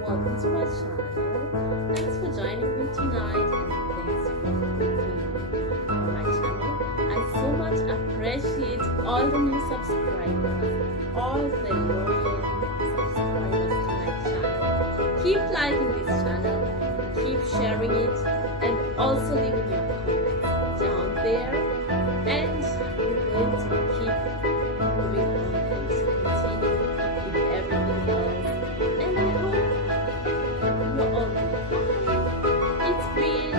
welcome to my channel. Thanks for joining me tonight and thanks for clicking on my channel. I so much appreciate all the new subscribers, all the loyal subscribers to my channel. Keep liking this channel, keep sharing it, and also leaving your comments down there. And we're going to keep moving on and continue with everything else. And I hope you're all fine. It's been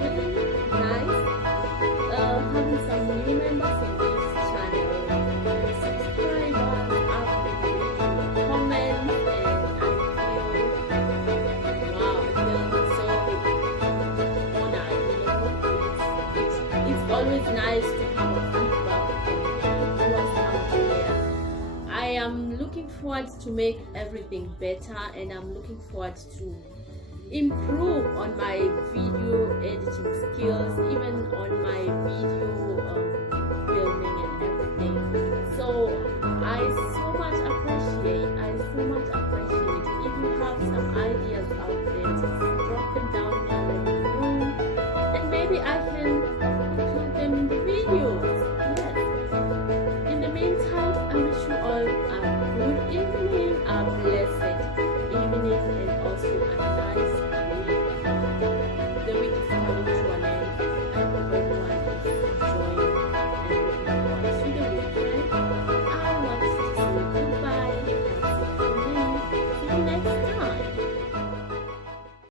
really nice having some new members in this channel, new subscribers. I've been reading comments and I feel so honored. It's always nice to have a feedback from viewers out there. I am looking forward to make everything better, and I'm looking forward to improve on my video editing skills, even on my video filming and everything. So I so much appreciate if you have some ideas out there, just drop them down there, let me know, and maybe I can include them in the video.